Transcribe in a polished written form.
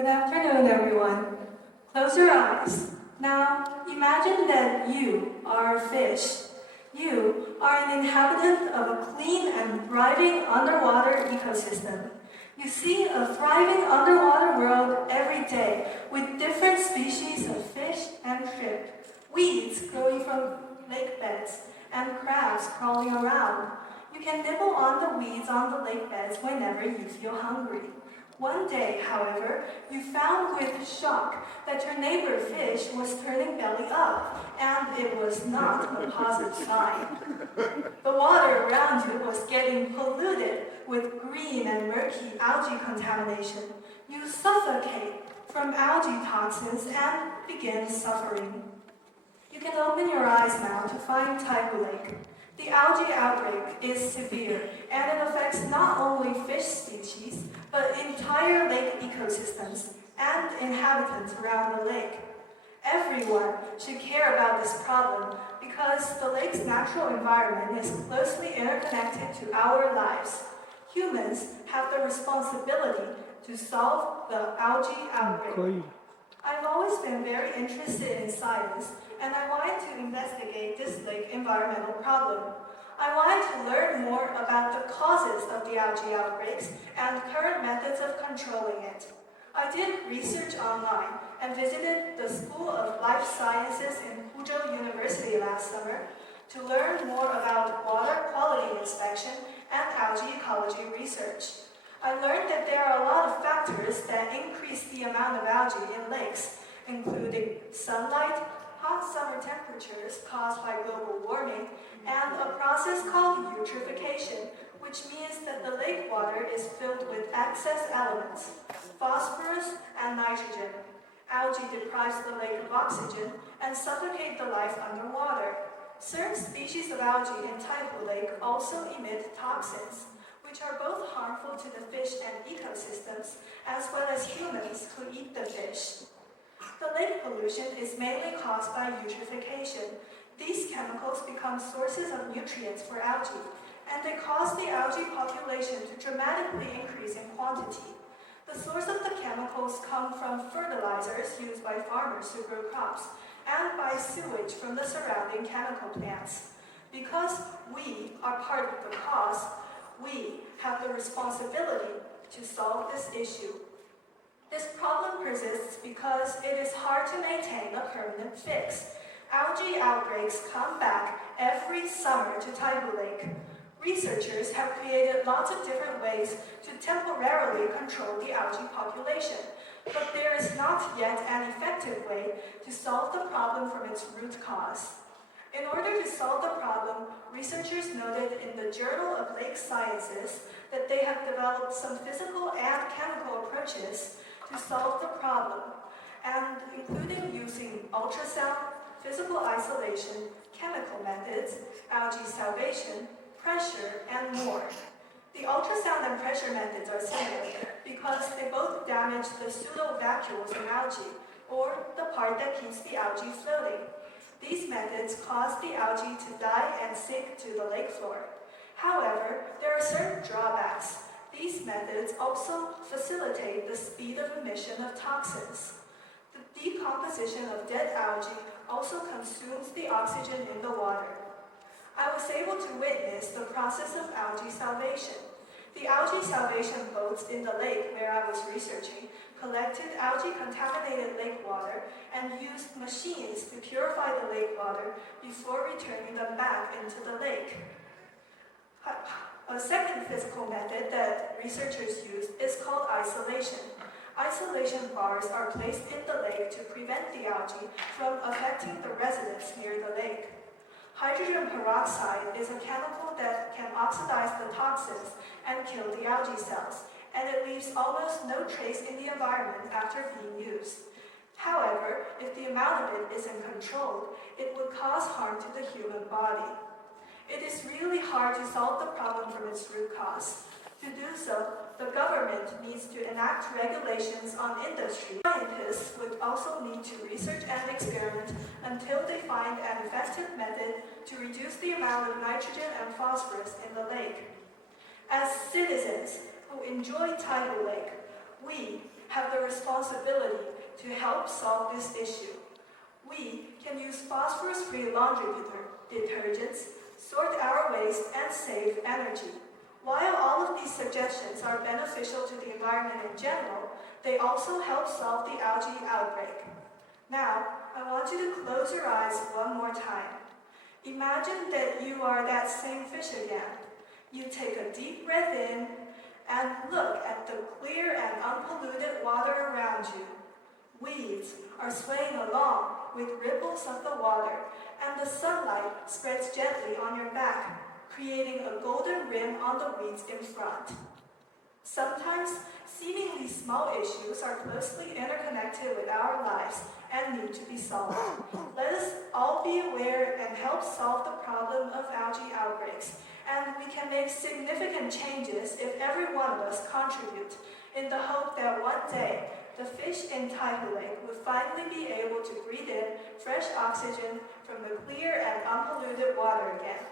Good afternoon, everyone. Close your eyes. Now, imagine that you are a fish. You are an inhabitant of a clean and thriving underwater ecosystem. You see a thriving underwater world every day with different species of fish and shrimp, weeds growing from lake beds, and crabs crawling around. You can nibble on the weeds on the lake beds whenever you feel hungry. One day, however, you found with shock that your neighbor fish was turning belly up, and it was not a positive sign. The water around you was getting polluted with green and murky algae contamination. You suffocate from algae toxins and begin suffering. You can open your eyes now to find Taihu Lake. The algae outbreak is severe, and it affects not only fish species, but entire lake ecosystems and inhabitants around the lake. Everyone should care about this problem because the lake's natural environment is closely interconnected to our lives. Humans have the responsibility to solve the algae outbreak. I've always been very interested in science, and I wanted to investigate this lake environmental problem. I wanted to learn more about the causes of the algae outbreaks and current methods of controlling it. I did research online and visited the School of Life Sciences in Huzhou University last summer to learn more about water quality inspection and algae ecology research. I learned that there are a lot of factors that increase the amount of algae in lakes, including sunlight, hot summer temperatures caused by global warming, and a process called eutrophication, which means that the lake water is filled with excess elements, phosphorus and nitrogen. Algae deprives the lake of oxygen and suffocate the life underwater. Certain species of algae in Taihu Lake also emit toxins, which are both harmful to the fish and ecosystems, as well as humans who eat the fish. The lake pollution is mainly caused by eutrophication. These chemicals become sources of nutrients for algae, and they cause the algae population to dramatically increase in quantity. The source of the chemicals come from fertilizers used by farmers to grow crops, and by sewage from the surrounding chemical plants. Because we are part of the cause, we have the responsibility to solve this issue. This problem persists because it is hard to maintain a permanent fix. Algae outbreaks come back every summer to Taihu Lake. Researchers have created lots of different ways to temporarily control the algae population, but there is not yet an effective way to solve the problem from its root cause. In order to solve the problem, researchers noted in the Journal of Lake Sciences that they have developed some physical and chemical approaches to solve the problem, and including using ultrasound, physical isolation, chemical methods, algae salvation, pressure, and more. The ultrasound and pressure methods are similar because they both damage the pseudo-vacuoles in algae, or the part that keeps the algae floating. These methods cause the algae to die and sink to the lake floor. However, there are certain drawbacks. These methods also facilitate the speed of emission of toxins. The decomposition of dead algae also consumes the oxygen in the water. I was able to witness the process of algae salvation. The algae salvation boats in the lake where I was researching collected algae-contaminated lake water and used machines to purify the lake water before returning them back into the lake. A second physical method that researchers used is called isolation. Isolation bars are placed in the lake to prevent the algae from affecting the residents near the lake. Hydrogen peroxide is a chemical that can oxidize the toxins and kill the algae cells, and it leaves almost no trace in the environment after being used. However, if the amount of it isn't controlled, it would cause harm to the human body. It is really hard to solve the problem from its root cause. To do so, the government needs to enact regulations on industry. Scientists would also need to research and experiment until they find an effective method to reduce the amount of nitrogen and phosphorus in the lake. As citizens who enjoy Taihu Lake, we have the responsibility to help solve this issue. We can use phosphorus-free laundry detergents, sort our waste, and save energy. While all of these suggestions are beneficial to the environment in general, they also help solve the algae outbreak. Now, I want you to close your eyes one more time. Imagine that you are that same fish again. You take a deep breath in and look at the clear and unpolluted water around you. Weeds are swaying along with ripples of the water, and the sunlight spreads gently on your back, creating a golden rim on the weeds in front. Sometimes, seemingly small issues are closely interconnected with our lives and need to be solved. Let us all be aware and help solve the problem of algae outbreaks, and we can make significant changes if every one of us contribute, in the hope that one day, the fish in Taihu Lake will finally be able to breathe in fresh oxygen from the clear and unpolluted water again.